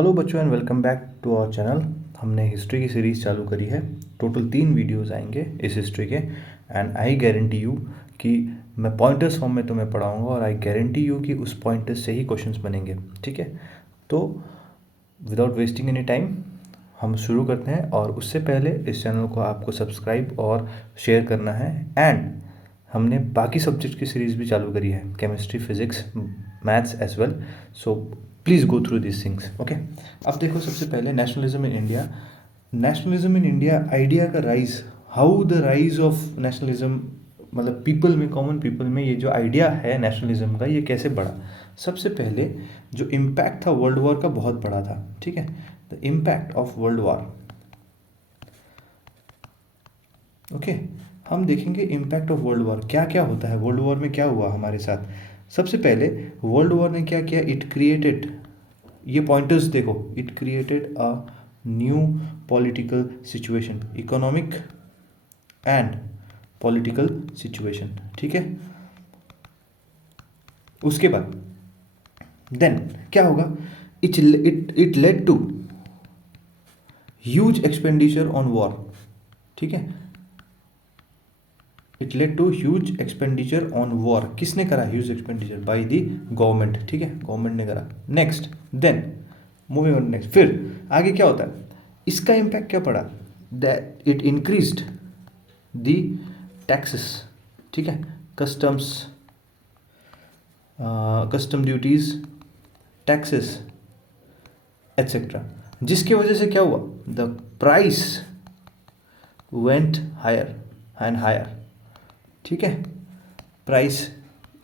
Hello बच्चों and welcome back to our channel. हमने history की सीरीज़ चालू करी है। टोटल 3 वीडियोस आएंगे इस हिस्ट्री के एंड आई गारंटी यू कि मैं पॉइंटर्स फॉर्म में तुम्हें पढ़ाऊंगा और आई गारंटी यू कि उस पॉइंटर्स से ही क्वेश्चंस बनेंगे। ठीक है, तो विदाउट वेस्टिंग एनी टाइम हम शुरू करते हैं। और उससे पहले इस चैनल को आपको सब्सक्राइब और शेयर करना है। एंड हमने बाकी सब्जेक्ट की सीरीज़ भी चालू करी है, chemistry, physics, maths as well. So please go through this things. Okay, अब देखो, सबसे पहले nationalism in India. Nationalism in India idea का rise, how the rise of nationalism, मतलब पीपल में, कॉमन पीपल में ये जो आइडिया है नेशनलिज्म का, ये कैसे बढ़ा। सबसे पहले जो इम्पैक्ट था वर्ल्ड वॉर का, बहुत बड़ा था। ठीक है, the impact of world war. Okay, हम देखेंगे इम्पैक्ट ऑफ वर्ल्ड वॉर, क्या क्या होता है वर्ल्ड वॉर में, क्या हुआ हमारे साथ। सबसे पहले वर्ल्ड वॉर ने क्या किया, इट क्रिएटेड, ये पॉइंटर्स देखो, it created a new political situation, economic and political situation. ठीक है, उसके बाद देन क्या होगा, it led to huge expenditure on war. ठीक है, it led to huge expenditure on war. किसने करा huge expenditure? By the government. ठीक है, गवर्नमेंट ने करा। Next, then moving on next, फिर आगे क्या होता है, इसका इम्पैक्ट क्या पड़ा, that it increased the taxes. ठीक है, customs, custom duties, taxes etcetera, जिसकी वजह से क्या हुआ, the price went higher and higher. ठीक है, price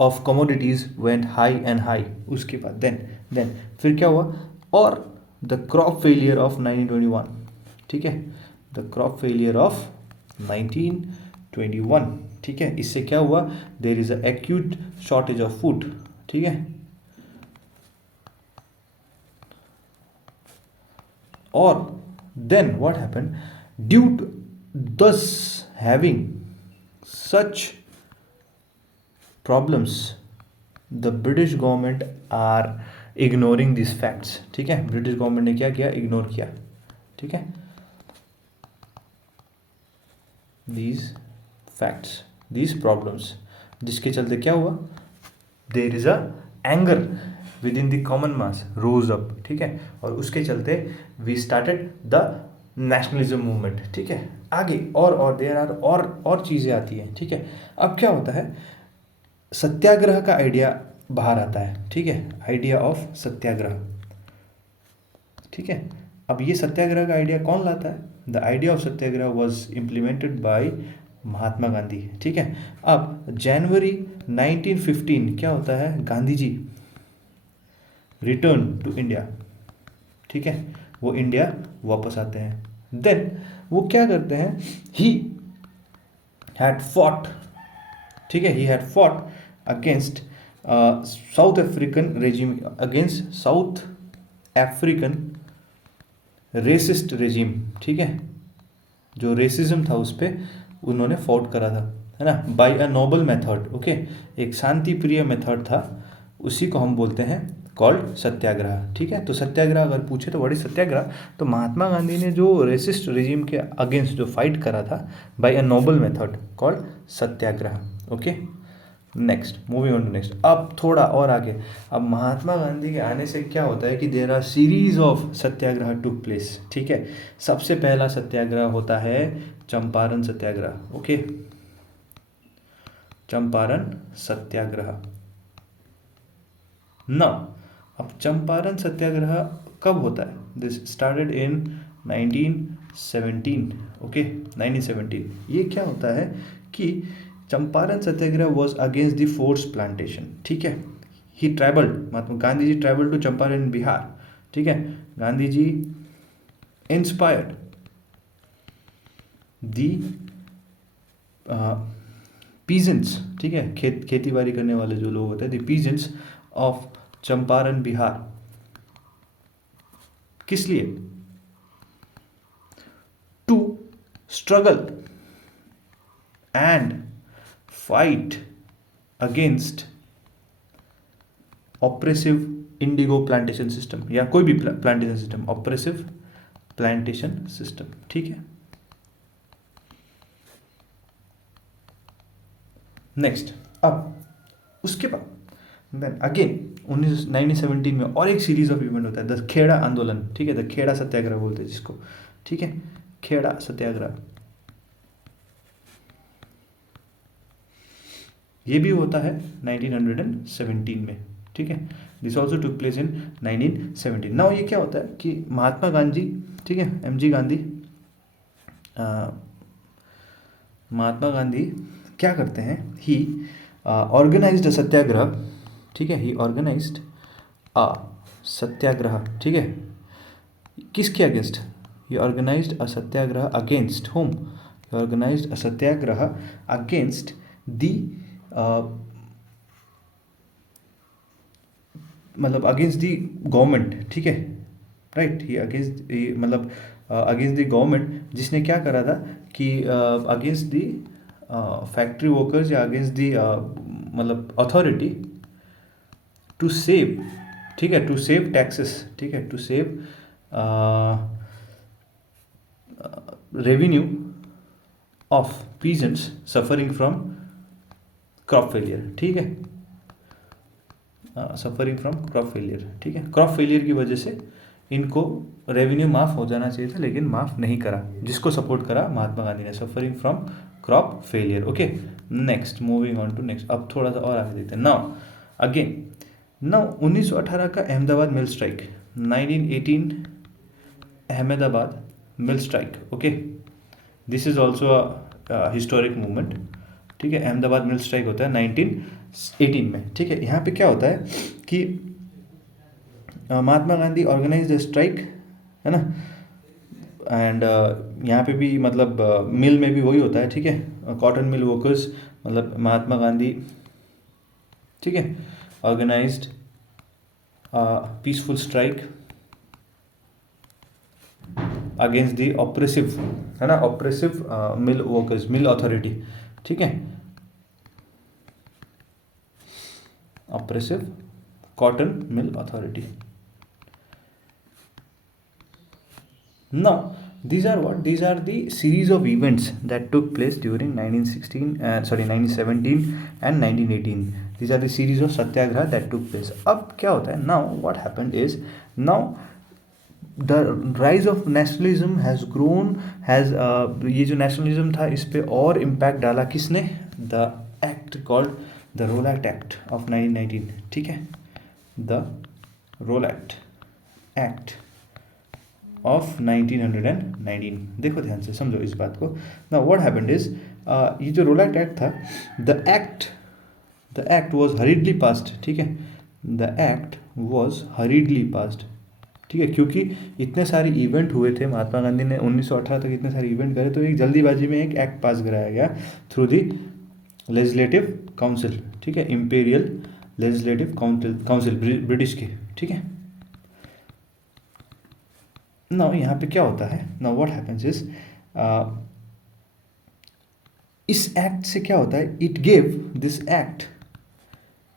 of commodities went high and high. उसके बाद देन फिर क्या हुआ, और द क्रॉप फेलियर ऑफ 1921। ठीक है, द क्रॉप फेलियर ऑफ 1921। ठीक है, इससे क्या हुआ, there is a acute shortage of food. ठीक है, और then what happened, due to this having such problems, the British government are ignoring these facts। ठीक है, ब्रिटिश गवर्नमेंट ने क्या किया, इग्नोर किया। ठीक है, these facts, these problems, जिसके चलते क्या हुआ, there is a anger within the common mass rose up। ठीक है, और उसके चलते we started the nationalism movement। ठीक है, आगे और देर आर और चीज़ें आती हैं। ठीक है, अब क्या होता है, सत्याग्रह का आइडिया बाहर आता है। ठीक है, आइडिया ऑफ सत्याग्रह। ठीक है, अब ये सत्याग्रह का आइडिया कौन लाता है, the idea of satyagraha was implemented by Mahatma Gandhi. ठीक है, अब जनवरी 1915 क्या होता है, Gandhi ji return to India. ठीक है, वो इंडिया वापस आते हैं। देन वो क्या करते हैं, ही हैड फॉट, ठीक है, he had fought against South African regime, against South African racist regime. ठीक है, जो रेसिज्म था उस पर उन्होंने फॉट करा था, है ना, by a noble method. Okay, एक शांति प्रिय मेथड था, उसी को हम बोलते हैं कॉल्ड सत्याग्रह। ठीक है, तो सत्याग्रह अगर पूछे तो व्हाट इज सत्याग्रह, तो महात्मा गांधी ने जो रेसिस्ट रेजिम के अगेंस्ट जो फाइट करा था by a noble method called Satyagraha. Okay, next, moving on to next. अब थोड़ा और आगे, अब महात्मा गांधी के आने से क्या होता है कि there R series of Satyagraha took place. ठीक है, सबसे पहला सत्याग्रह होता है चंपारण सत्याग्रह। ओके, चंपारण सत्याग्रह ना। अब चंपारण सत्याग्रह कब होता है, दिस स्टार्टेड इन 1917। ओके, 1917। ये क्या होता है कि Champaran satyagraha was against the force plantation. ठीक है, he travelled, Mahatma Gandhi ji travel to Champaran Bihar. ठीक है, Gandhi ji inspired the peasants. ठीक है, खेती बाड़ी करने वाले जो लोग होते हैं, the peasants of Champaran Bihar. किस लिए, to struggle and fight against oppressive indigo plantation system या कोई भी plantation system, oppressive plantation system, ठीक है। नेक्स्ट, अब उसके बाद देन अगेन 1917 में और एक सीरीज ऑफ इवेंट होता है, द खेड़ा आंदोलन, ठीक है, द खेड़ा सत्याग्रह बोलते हैं जिसको, ठीक है, खेड़ा सत्याग्रह। ये भी होता है 1917 में, ठीक है। This also took place in 1917। Now ये क्या होता है कि महात्मा गांधी, ठीक है, एमजी गांधी, महात्मा गांधी क्या करते हैं, ही ऑर्गेनाइज्ड सत्याग्रह, ठीक है, ही ऑर्गेनाइज्ड अ सत्याग्रह, ठीक है, किसके against, he organised a Satyagraha against whom, he organised a Satyagraha against the मतलब अगेंस्ट दी गवर्नमेंट, ठीक है, राइट, ही अगेंस्ट, मतलब अगेंस्ट दी गवर्नमेंट, जिसने क्या करा था कि अगेंस्ट दी फैक्ट्री वर्कर्स या अगेंस्ट दी मतलब अथॉरिटी टू सेव, ठीक है, टू सेव टैक्सेस, ठीक है, to save revenue of peasants suffering from crop failure, ठीक है, सफरिंग फ्रॉम क्रॉप फेलियर, ठीक है, क्रॉप फेलियर की वजह से इनको रेवेन्यू माफ़ हो जाना चाहिए था लेकिन माफ़ नहीं करा, जिसको सपोर्ट करा महात्मा गांधी ने, suffering from crop failure, okay. Next, moving on to next, अब थोड़ा सा और आगे देखते हैं। नाउ अगेन, नाउ 1918 का अहमदाबाद मिल strike, 1918 Ahmedabad mill strike, okay, this is also a historic movement, ठीक है, अहमदाबाद मिल स्ट्राइक होता है 1918 में, ठीक है। यहाँ पे क्या होता है कि महात्मा गांधी ऑर्गेनाइज स्ट्राइक, है ना, एंड यहाँ पे भी मतलब मिल में भी वही होता है, ठीक है, कॉटन मिल वर्कर्स, मतलब महात्मा गांधी, ठीक है, organised peaceful strike against the oppressive, है ना, oppressive mill workers, mill authority, ठीक है, oppressive cotton mill authority. Now, these are what? These are the series of events that took place during 1917 and 1918. These are the series of satyagraha that took place. अब क्या होता है? Now, what happened is, now the rise of nationalism has grown, has ये जो nationalism था इस पे और impact डाला किसने? The act called the Rowlatt Act of 1919, ठीक है, the Rowlatt Act ऑफ 1919। देखो ध्यान से समझो इस बात को। नाउ व्हाट हैपेंड इज, ये जो रोलैट एक्ट था, द एक्ट वाज हरीडली पास्ड, ठीक है, द एक्ट वाज हरीडली पास्ड, ठीक है, क्योंकि इतने सारे इवेंट हुए थे, महात्मा गांधी ने 1918 तक इतने सारे इवेंट करे, तो एक जल्दीबाजी में एक एक्ट पास कराया गया थ्रू दी लेजिस्लेटिव काउंसिल, ठीक है, इंपीरियल लेजिस्लेटिव काउंसिल ब्रिटिश के, ठीक है। नाउ यहाँ पे क्या होता है, नाउ व्हाट हैपेंस इज, इस एक्ट से क्या होता है, it gave, this act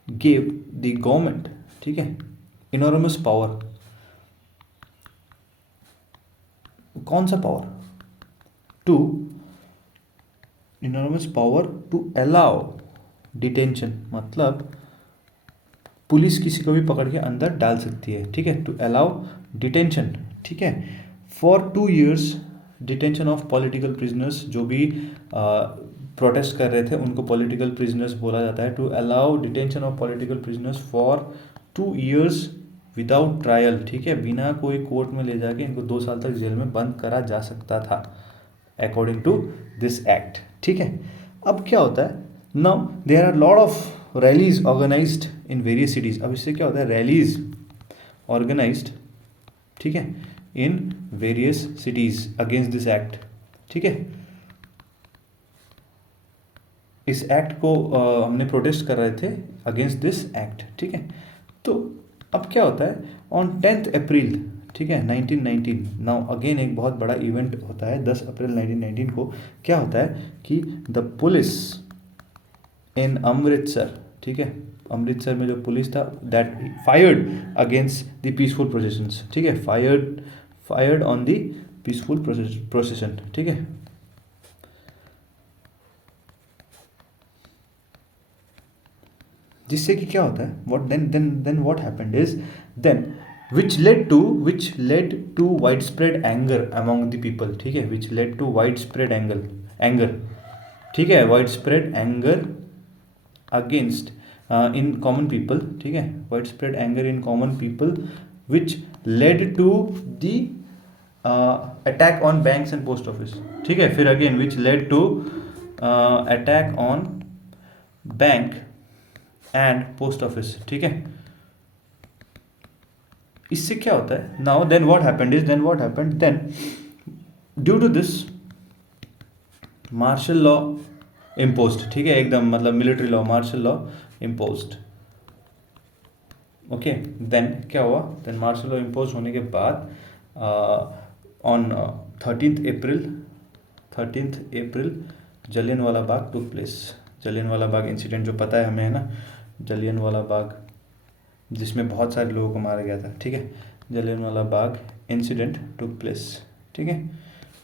gave the government, ठीक है, इनॉर्मस पावर। कौन सा power? To enormous power to allow detention, मतलब पुलिस किसी को भी पकड़ के अंदर डाल सकती है, ठीक है, टू अलाउ डिटेंशन, ठीक है, for 2 years detention of political prisoners, जो भी प्रोटेस्ट कर रहे थे उनको पॉलिटिकल प्रिजनर्स बोला जाता है, to allow detention of political prisoners for 2 years without trial, ठीक है, बिना कोई कोर्ट में ले जाके इनको 2 साल तक जेल में बंद करा जा सकता था, अकॉर्डिंग टू दिस एक्ट, ठीक है। अब क्या होता है, now there are lot of rallies organised in various cities. अब इससे क्या होता है, रैलीज ऑर्गेनाइज्ड, ठीक है, in various cities against this act, ठीक है। इस एक्ट को हमने प्रोटेस्ट कर रहे थे अगेंस्ट दिस एक्ट, ठीक है। तो अब क्या होता है, ऑन 10th अप्रैल, ठीक है, 1919, नाउ अगेन एक बहुत बड़ा इवेंट होता है 10 अप्रैल 1919 को। क्या होता है कि द पुलिस इन अमृतसर, ठीक है, अमृतसर में जो पुलिस था that fired against the peaceful processions, ठीक है, fired on the peaceful procession, ठीक है। जिससे कि क्या होता है, what then what happened is then which led to widespread anger among the people, ठीक है, which led to widespread anger, ठीक है, widespread anger against in common people, ठीक है, widespread anger in common people which led to the attack on banks and post office, ठीक है, फिर again which led to attack on bank and post office, ठीक है। इससे क्या होता है now, then what happened then due to this martial law imposed, ठीक है, एकदम मतलब military law, martial law imposed, okay. Then क्या हुआ, देन मार्शल लॉ इम्पोज होने के बाद on 13th April Jallianwala Bagh took place. Jallianwala Bagh incident जो पता है हमें, है ना, जलियनवाला बाग जिसमें बहुत सारे लोगों को मारा गया था, ठीक है, जलियनवाला बाग इंसिडेंट टुक प्लेस, ठीक है।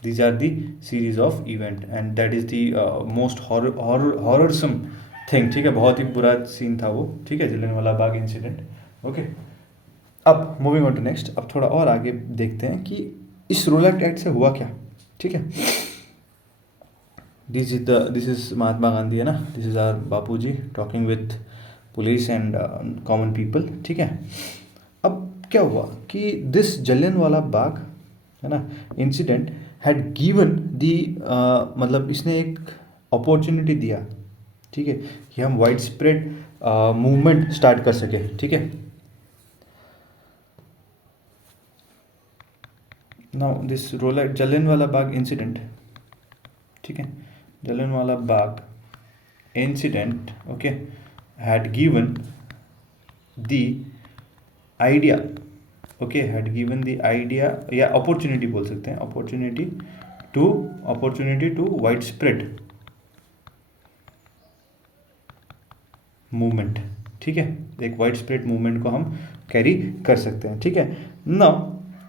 These are the series of event and that is the most horrorsome thing, ठीक है, बहुत ही बुरा सीन था वो, ठीक है, जलियनवाला बाग इंसिडेंट, ओके। अब मूविंग ऑन टू नेक्स्ट, अब थोड़ा और आगे देखते हैं कि इस रोलैक्ट एक्ट से हुआ क्या, ठीक है। दिस इज महात्मा गांधी, है ना, this is our Bapu ji talking with police and common people, ठीक है। अब क्या हुआ कि दिस जलियनवाला बाग, है ना, इंसिडेंट हैड गिवन दी मतलब इसने एक अपॉर्चुनिटी दिया, ठीक है, कि हम वाइड स्प्रेड मूवमेंट स्टार्ट कर सके, ठीक है। Now this Rowlatt Jallianwala Bagh incident, ठीक है, Jallianwala Bagh incident, okay, had given the idea, okay, had given the idea या opportunity बोल सकते हैं, opportunity to widespread movement, ठीक है, एक widespread movement को हम कैरी कर सकते हैं, ठीक है। नाउ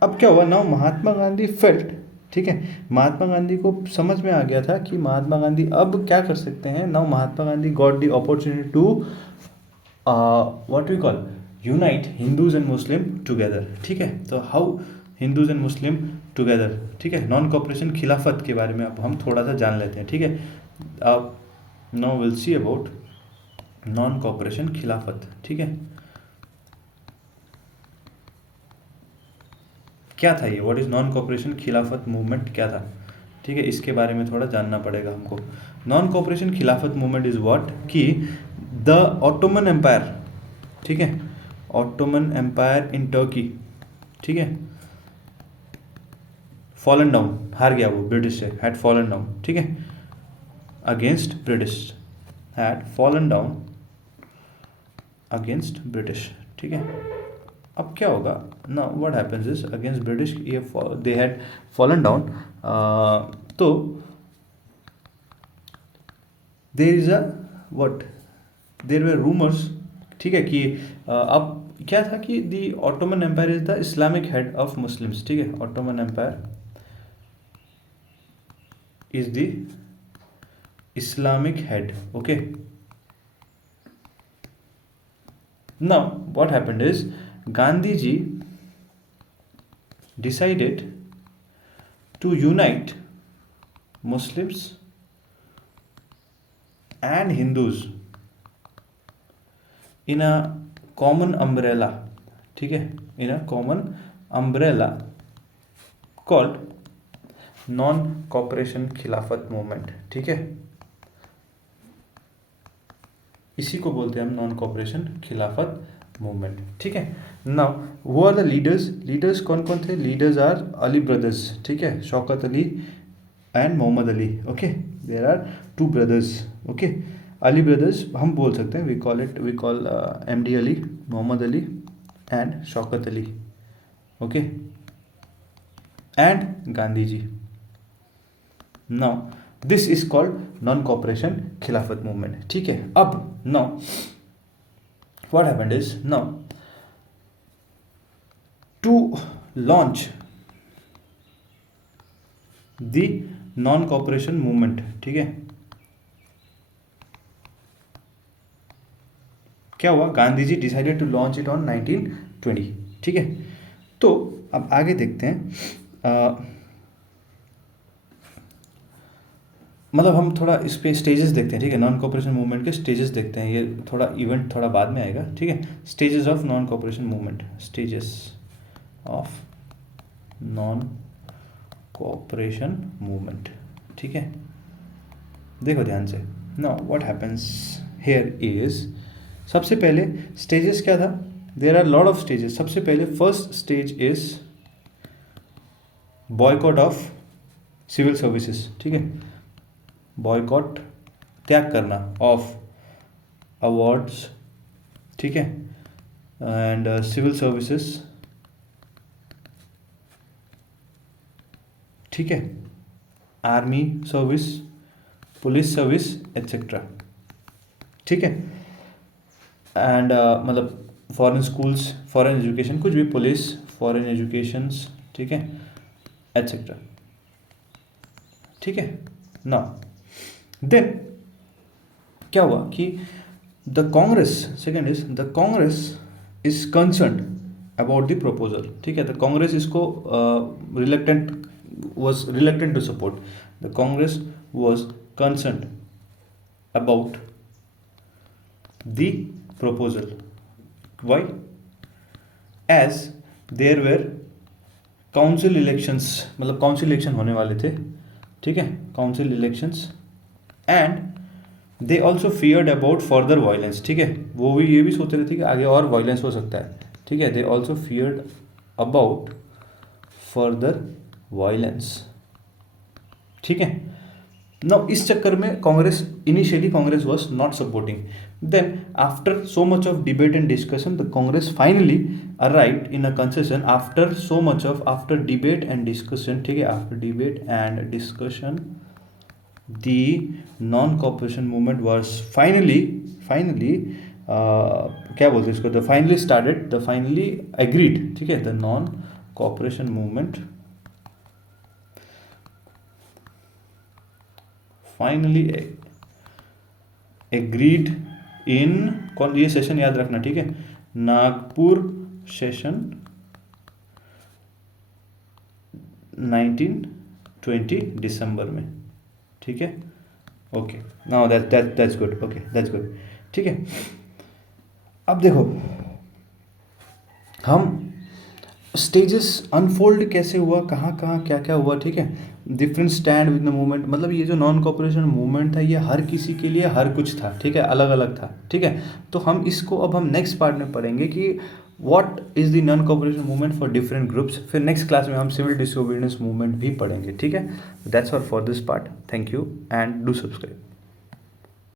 अब क्या हुआ, नाउ महात्मा गांधी फेल्ट, ठीक है, महात्मा गांधी को समझ में आ गया था कि महात्मा गांधी अब क्या कर सकते हैं। Now Mahatma Gandhi got the opportunity to what we call unite Hindus and Muslim together, ठीक है। तो how Hindus and Muslim together, ठीक है, नॉन कॉपरेशन खिलाफत के बारे में अब हम थोड़ा सा जान लेते हैं, ठीक है। अब now will see about non cooperation खिलाफत, ठीक है। क्या था ये, what is non cooperation Khilafat movement, क्या था, ठीक है, इसके बारे में थोड़ा जानना पड़ेगा हमको। Non cooperation Khilafat movement is what कि द ऑटोमन एम्पायर, ठीक है, ऑटोमन एम्पायर इन टर्की, ठीक है, फॉलन डाउन, हार गया वो ब्रिटिश से, हैड फॉलन डाउन, ठीक है, against British, had fallen down against British, ठीक है। अब क्या होगा, ना what happens is against British ये दे हैड फॉलन डाउन, तो there is a what there were rumours, ठीक है, कि अब क्या था कि the Ottoman empire is the Islamic head of Muslims, ठीक है, Ottoman empire is the Islamic head, okay. Now what happened is Gandhi ji decided to unite Muslims and Hindus in a common umbrella, ठीक है, in a common umbrella called non cooperation खिलाफत movement, ठीक है, इसी को बोलते हैं हम नॉन कॉपरेशन खिलाफत मूवमेंट, ठीक है। नाउ वो आर द लीडर्स कौन कौन थे, लीडर्स आर अली ब्रदर्स, ठीक है, Shaukat Ali and Mohammad Ali, okay, there are two brothers, okay, Ali brothers हम बोल सकते हैं, we call MD Ali, Mohammad Ali and Shaukat Ali, okay, and Gandhi ji. Now this is called non cooperation Khilafat movement, ठीक है। अब now what happened is now to launch the non cooperation movement, ठीक है, क्या हुआ, Gandhi ji decided to launch it on 1920, ठीक है। तो अब आगे देखते हैं, मतलब हम थोड़ा इस पे स्टेजेस देखते हैं, ठीक है, नॉन कॉपरेशन मूवमेंट के स्टेजेस देखते हैं, ये थोड़ा इवेंट थोड़ा बाद में आएगा, ठीक है। Stages of non cooperation movement, stages of non cooperation movement, ठीक है। देखो ध्यान से, now what happens here is, सबसे पहले स्टेजेस क्या था, there are lot of stages. सबसे पहले first stage is boycott of civil services, ठीक है, बॉयकॉट, त्याग करना, ऑफ अवार्ड्स, ठीक है, एंड सिविल सर्विसेज, ठीक है, army service, police service etcetera, ठीक है, एंड मतलब फॉरेन स्कूल्स, फॉरेन एजुकेशन, कुछ भी, पुलिस, फॉरेन एजुकेशंस, ठीक है, एट्सेट्रा, ठीक है। ना देन क्या हुआ कि the Congress, second is the Congress is concerned about the proposal, ठीक है, द कांग्रेस इसको was reluctant to support. The Congress was concerned about the proposal. Why? As there were council elections, मतलब council election होने वाले थे, ठीक है, council elections, and they also feared about further violence, ठीक है, वो भी ये भी सोच रहे थे कि आगे और violence हो सकता है, ठीक है, they also feared about further violence, ठीक है। नाउ इस चक्कर में Congress, initially Congress was not supporting, then after so much of debate and discussion the Congress finally arrived in a concession, after debate and discussion, ठीक है, after debate and discussion the non cooperation movement was finally क्या बोलते हैं इसको, the finally agreed, ठीक है, the non cooperation movement finally agreed in, कौन, ये सेशन याद रखना, ठीक है, नागपुर सेशन 1920 दिसंबर में, ठीक है, okay, now that's good, okay, that's good, ठीक है। अब देखो हम स्टेजेस अनफोल्ड कैसे हुआ, कहाँ कहाँ क्या क्या हुआ, ठीक है, different stand with the movement, मतलब ये जो नॉन कॉपरेशन मूवमेंट था ये हर किसी के लिए हर कुछ था, ठीक है, अलग अलग था, ठीक है। तो हम इसको अब हम नेक्स्ट पार्ट में पढ़ेंगे कि what is the non cooperation movement for different groups, फिर नेक्स्ट क्लास में हम सिविल डिसोबीडियंस मूवमेंट भी पढ़ेंगे, ठीक है। That's all for this part, thank you and do subscribe.